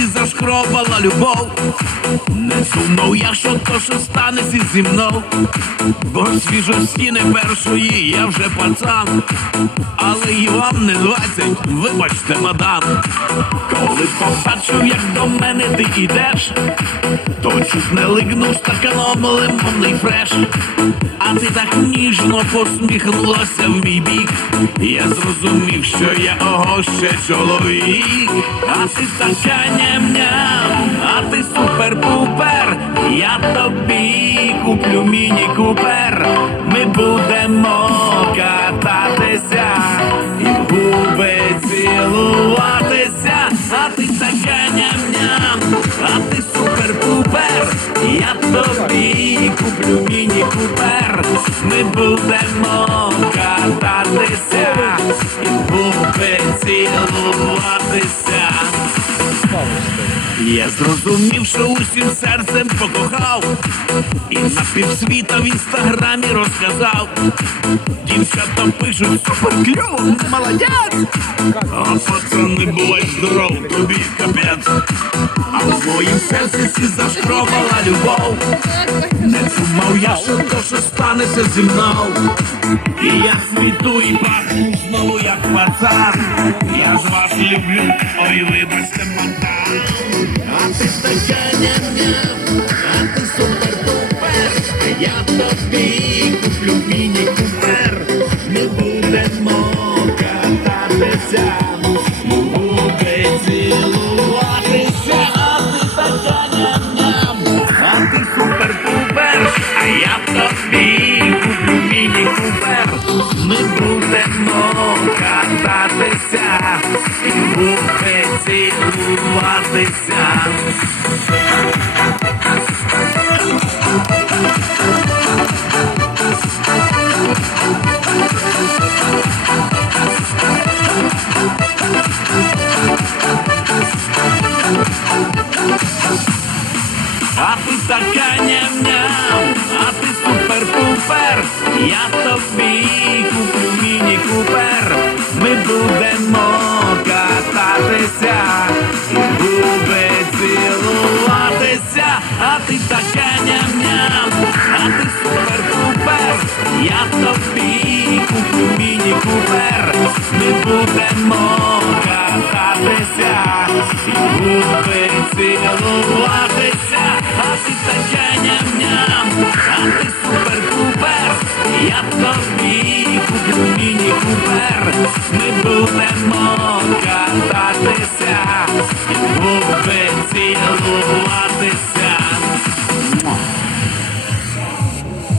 і зашкробала любов. Не сумнов я, що то, що станеться зі мною. Бо свіжості не першої, я вже пацан. Але і вам не двадцять, вибачте, мадам. Коли побачив, як до мене ти ідеш, то чуть не лигнув стаканом лимонний фреш. А ти так ніжно посміхнулася в мій бік. Я зрозумів, що я ого ще чоловік. А ти така ням-ням, а ти супер-пупер. Я тобі куплю міні-купер. Така ням-ням, а ти супер-пупер. Я тобі куплю міні-купер. Ми будемо кататися і в губи цілуватися. Я зрозумів, що усім серцем покохав, і на півсвіта в інстаграмі розказав. Дівчата пишуть супер кльово, молодець! А пацани бувай здоров, тобі капець. А в моїм серці сі зашкробала любов. Не думав я, що то, що станеться зі мною. І я світу і пахну знову як пацан. Я з вас люблю, ой, вибачте, мадам. А ти така ням-ням, а ти супер-пупер. Я тобі куплю міні-купер. Ми будемо кататися, губи цілуватися. А ти ням-ням, а. А я тобі міні-купер. Ми будемо кататися, і губи цілуватися. А ти така ням-ням, а ти супер-пупер. Я тобі куплю міні-купер. Ми будемо а ти така ням-ням, а ти супер купер, я тобі куплю міні-купер, ми будемо кататися, і губи цілуватися, а ти така ням-ням, а ти супер купер, я тобі куплю міні-купер, ми будемо кататися, і губи цілуватися.